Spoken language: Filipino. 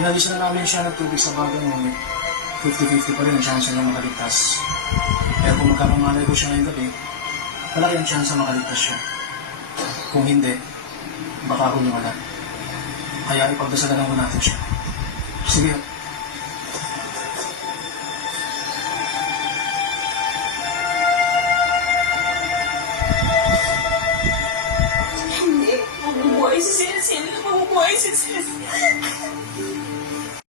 Pinalisan na namin siya ng tubig sa baga, ngunit 50-50 pa rin ang chance niya makaligtas. Pero kung magkakamalay ko siya ngayong gabi, malaki ang chance na makaligtas siya. Kung hindi, baka ako lumala. Kaya ipagdasalan lang mo natin siya. Sige. Hindi. Mabubuhay si Cecil. Mabubuhay si Cecil.